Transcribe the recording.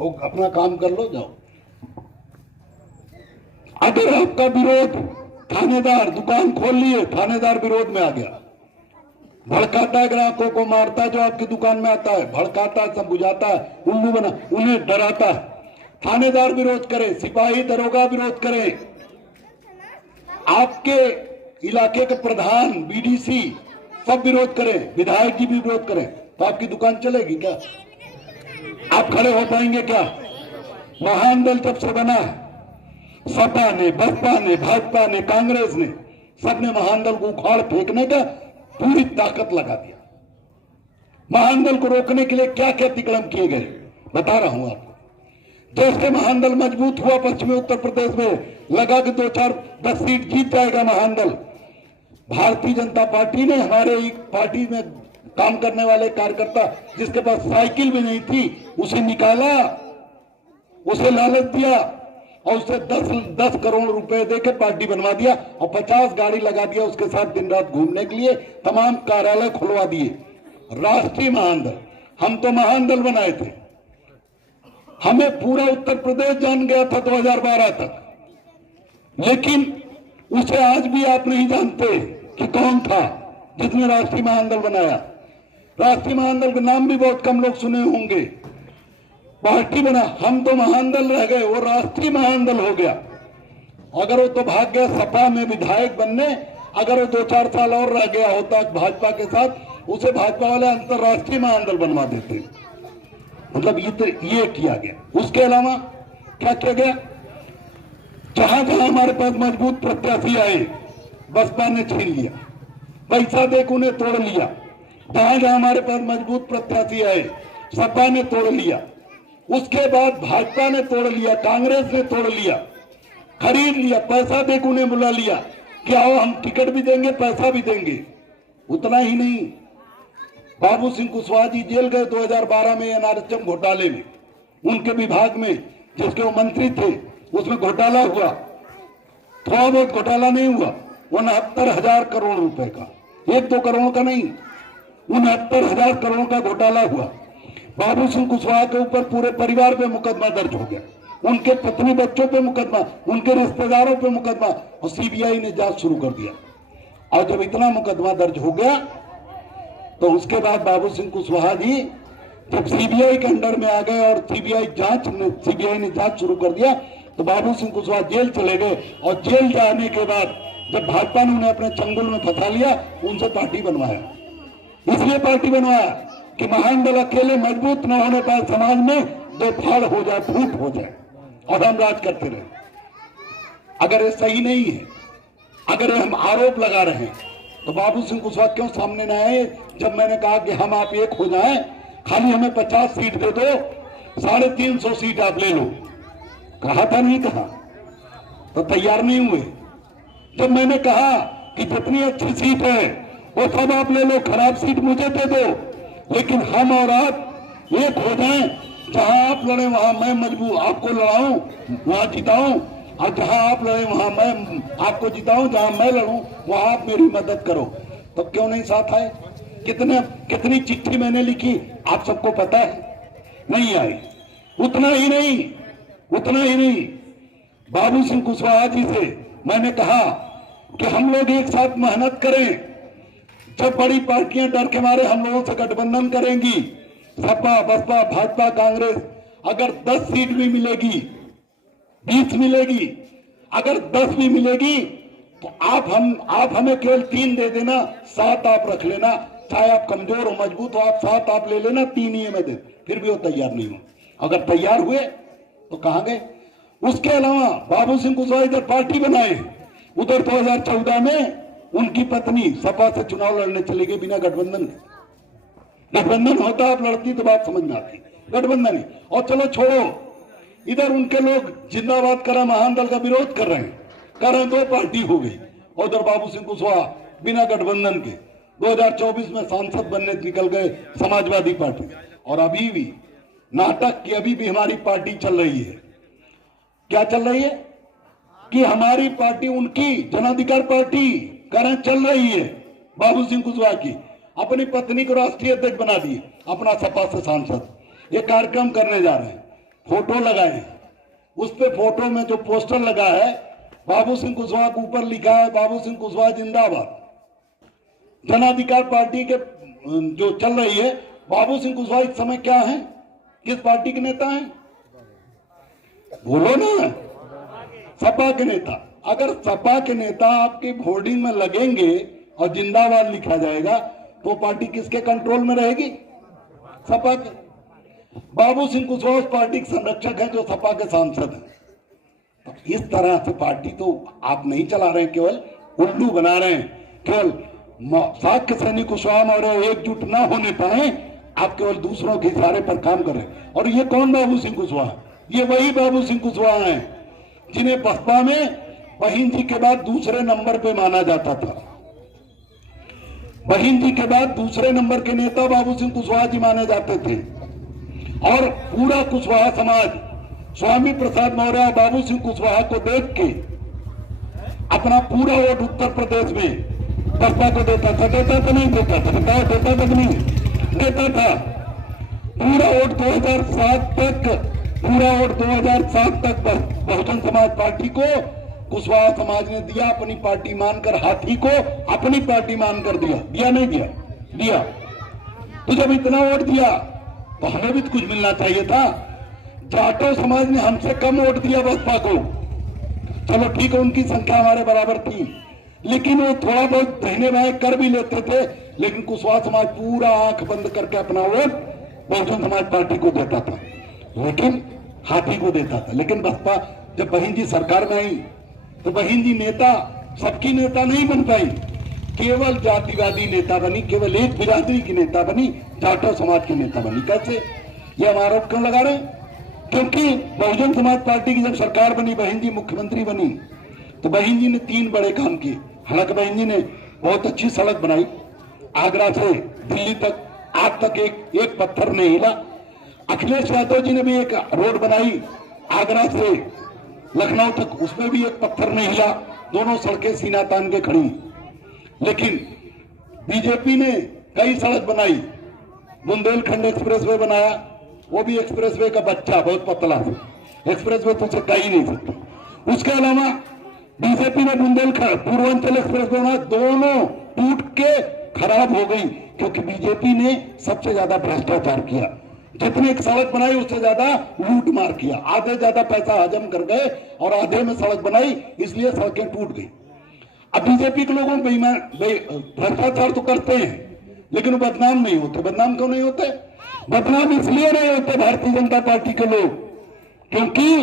वो अपना काम कर लो, जाओ। अगर आपका विरोध थानेदार दुकान खोल लिए, थानेदार विरोध में आ गया, भड़काता है, ग्राहकों को मारता है, जो आपकी दुकान में आता है भड़काता है, सब बुझाता है, उल्लू बना, उन्हें डराता है। थानेदार विरोध करे, सिपाही दरोगा विरोध करे, आपके इलाके के प्रधान बीडीसी सब विरोध करें, विधायक जी भी विरोध करें, तो आपकी दुकान चलेगी क्या? आप खड़े हो पाएंगे क्या? महान दल जब से बना है, सपा ने, बसपा ने, भाजपा ने, कांग्रेस ने, सबने महान दल को उखाड़ फेंकने का पूरी ताकत लगा दिया। महान दल को रोकने के लिए क्या क्या तिकड़म किए गए बता रहा हूं आपको। जैसे महान दल मजबूत हुआ पश्चिमी उत्तर प्रदेश में, लगा कि 2-4-10 सीट जीत जाएगा महान दल। भारतीय जनता पार्टी ने हमारे एक पार्टी में काम करने वाले कार्यकर्ता जिसके पास साइकिल भी नहीं थी, उसे निकाला, उसे लालच दिया और उसे 10 करोड़ रुपए देकर पार्टी बनवा दिया और 50 गाड़ी लगा दिया उसके साथ दिन रात घूमने के लिए, तमाम कार्यालय खुलवा दिए। राष्ट्रीय महान दल, हम तो महान दल बनाए थे, हमें पूरा उत्तर प्रदेश जान गया था 2012 तक, लेकिन उसे आज भी आप नहीं जानते कि कौन था जिसने राष्ट्रीय महान दल बनाया। राष्ट्रीय महान दल का नाम भी बहुत कम लोग सुने होंगे। पार्टी बना, हम तो महान दल रह गए, वो राष्ट्रीय महान दल हो गया। अगर वो तो भाग गया सपा में विधायक बनने, अगर वो 2-4 साल और रह गया होता भाजपा के साथ, उसे भाजपा वाले अंतरराष्ट्रीय महान दल बनवा देते। मतलब ये किया गया। उसके अलावा क्या किया गया? जहां जहां हमारे पास मजबूत प्रत्याशी आए, बसपा ने छीन लिया, पैसा देकर उन्हें तोड़ लिया। जहां जहां हमारे पास मजबूत प्रत्याशी आए, सपा ने तोड़ लिया। उसके बाद भाजपा ने तोड़ लिया, कांग्रेस ने तोड़ लिया, खरीद लिया, पैसा देकर उन्हें बुला लिया कि आओ हम टिकट भी देंगे, पैसा भी देंगे। उतना ही नहीं, बाबू सिंह कुशवाहा जी जेल गए 2012 में एनआरएचएम घोटाले में। उनके विभाग में जिसके वो मंत्री थे उसमें घोटाला हुआ, थोड़ा बहुत घोटाला नहीं हुआ, 69,000 करोड़ रुपए का, 1-2 करोड़ का नहीं, 69,000 करोड़ का घोटाला हुआ। बाबू सिंह कुशवाहा के ऊपर पूरे परिवार पे मुकदमा दर्ज हो गया, उनके पत्नी बच्चों पे मुकदमा, उनके रिश्तेदारों पे मुकदमा, और सीबीआई ने जांच शुरू कर दिया। और जब इतना मुकदमा दर्ज हो गया तो उसके बाद बाबू सिंह कुशवाहा जी जब सीबीआई के अंडर में आ गए और सीबीआई ने जांच शुरू कर दिया, तो बाबू सिंह कुशवाहा जेल चले गए। और जेल जाने के बाद जब भाजपा ने उन्हें अपने चंगुल में फंसा लिया, उनसे पार्टी बनवाया। इसलिए पार्टी बनवाया कि महान दल अकेले मजबूत न होने पर समाज में दो फाड़ हो जाए, फूट हो जाए और हम राज करते रहे। अगर ये सही नहीं है, अगर हम आरोप लगा रहे हैं, तो बाबू सिंह कुशवाहा क्यों सामने न आए? जब मैंने कहा कि हम आप एक हो जाएं, खाली हमें 50 सीट दे दो, 350 सीट आप ले लो, कहा था नहीं कहा? तो तैयार नहीं हुए। जब मैंने कहा कि जितनी अच्छी सीट है वो सब आप ले लो, खराब सीट मुझे दे दो, लेकिन हम और आप एक हो जाएं, जहां आप लड़े वहां मैं मजबूर आपको लड़ाऊं, वहां जिताऊं, और जहां आप लड़े वहां मैं आपको जिताऊं, जहां मैं लड़ूं वहां आप मेरी मदद करो। तो क्यों नहीं साथ आए? कितनी चिट्ठी मैंने लिखी आप सबको पता है, नहीं आई। उतना ही नहीं, बाबू सिंह कुशवाहा जी से मैंने कहा कि हम लोग एक साथ मेहनत करें। जब बड़ी पार्टियां डर के मारे हम लोगों से गठबंधन करेंगी, सपा, बसपा, भाजपा, कांग्रेस, अगर 10 सीट भी मिलेगी, 20 मिलेगी, अगर 10 भी मिलेगी, तो आप हमें केवल 3 दे देना, 7 आप रख लेना। चाहे आप कमजोर हो मजबूत हो, आप 7 आप ले लेना, 3 ही मैं दे। फिर भी वो तैयार नहीं हो। अगर तैयार हुए तो कहां गए? उसके अलावा बाबू सिंह कुशवाहा इधर पार्टी बनाए, उधर 2014 में उनकी पत्नी सपा से चुनाव लड़ने चली गई बिना गठबंधन के। गठबंधन होता आप लड़ती तो बात समझ में आती, गठबंधन ही। और चलो छोड़ो, इधर उनके लोग जिंदाबाद कर रहे, महान दल का विरोध कर रहे हैं, 2 पार्टी हो गई। और उधर बाबू सिंह कुशवाहा बिना गठबंधन के 2024 में सांसद बनने निकल गए समाजवादी पार्टी। और अभी भी नाटक की अभी भी हमारी पार्टी चल रही है। क्या चल रही है? कि हमारी पार्टी उनकी जनाधिकार पार्टी कारण चल रही है। बाबू सिंह कुशवाहा की अपनी पत्नी को राष्ट्रीय अध्यक्ष बना दिए, अपना सपा से सांसद। ये कार्यक्रम करने जा रहे हैं, फोटो लगाए, उस पे फोटो में जो पोस्टर लगा है बाबू सिंह कुशवाहा के ऊपर लिखा है बाबू सिंह कुशवाहा जिंदाबाद। जन अधिकार पार्टी के जो चल रही है, बाबू सिंह कुशवाहा इस समय क्या है, किस पार्टी के नेता हैं? बोलो ना, सपा के नेता। अगर सपा के नेता आपकी होर्डिंग में लगेंगे और जिंदाबाद लिखा जाएगा तो पार्टी किसके कंट्रोल में रहेगी? सपा के। बाबू सिंह कुशवाहा उस पार्टी के संरक्षक है जो सपा के सांसद हैं। तो इस तरह से पार्टी तो आप नहीं चला रहे हैं, केवल उल्लू बना रहे हैं। केवल साक्य सैनिक कुशवाहा मौर्य एकजुट न होने पाए, आप केवल दूसरों के इशारे पर काम कर रहे हैं। और ये कौन बाबू सिंह कुशवाहा? ये वही बाबू सिंह कुशवाहा हैं जिन्हें बसपा में बहिन जी के बाद दूसरे नंबर पे माना जाता था। बहिन जी के बाद दूसरे नंबर के नेता बाबू सिंह कुशवाहा जी माने जाते थे। और पूरा कुशवाहा समाज स्वामी प्रसाद मौर्य और बाबू सिंह कुशवाहा को देख के अपना पूरा वोट उत्तर प्रदेश में बसपा को देता था। देता तो नहीं देता था? बताओ, देता था कि नहीं देता था? पूरा वोट 2007 तक, पूरा वोट 2007 तक बहुजन समाज पार्टी को कुशवाहा समाज ने दिया, अपनी पार्टी मानकर। हाथी को अपनी पार्टी मानकर दिया। दिया नहीं दिया? दिया। तो जब इतना वोट दिया तो हमें भी तो कुछ मिलना चाहिए था। जाटो समाज ने हमसे कम वोट दिया बसपा को। चलो ठीक है, उनकी संख्या हमारे बराबर थी, लेकिन वो थोड़ा बहुत बहने बाएं कर भी लेते थे। लेकिन कुशवाहा समाज पूरा आंख बंद करके अपना वोट बहुजन समाज पार्टी को देता था, लेकिन हाथी को देता था। लेकिन बसपा जब बहन जी सरकार में आई तो बहन जी नेता, सबकी नेता नहीं बन पाई, केवल जातिवादी नेता बनी, केवल एक बिरादरी की नेता बनी, जाटो समाज की नेता बनी। कैसे? ये हम आरोप क्यों लगा रहे हैं? क्योंकि बहुजन समाज पार्टी की जब सरकार बनी, बहन जी मुख्यमंत्री बनी, तो बहन जी ने 3 बड़े काम किए। हालांकि बहन जी ने बहुत अच्छी सड़क बनाई, आगरा से दिल्ली तक, आज तक एक पत्थर नहीं हिला। अखिलेश यादव जी ने भी एक रोड बनाई आगरा से लखनऊ तक, उसमें भी एक पत्थर नहीं हिला। दोनों सड़कें सीना तान के खड़ी। लेकिन बीजेपी ने कई सड़क बनाई, बुंदेलखंड एक्सप्रेसवे बनाया, वो भी एक्सप्रेसवे का बच्चा, बहुत पतला था, एक्सप्रेसवे तो उसे कह ही नहीं सकता। उसके अलावा बीजेपी ने बुंदेलखंड पूर्वांचल एक्सप्रेसवे बनाया, दोनों टूट के खराब हो गई, क्योंकि बीजेपी ने सबसे ज्यादा भ्रष्टाचार किया। जितने एक सड़क बनाई उससे ज्यादा लूट मार किया, आधे ज्यादा पैसा हजम कर गए और आधे में सड़क बनाई, इसलिए सड़कें टूट गई। अब बीजेपी के लोगों भ्रष्टाचार तो करते हैं, लेकिन वो बदनाम नहीं होते। बदनाम क्यों नहीं होते? बदनाम इसलिए नहीं होते भारतीय जनता पार्टी के लोग, क्योंकि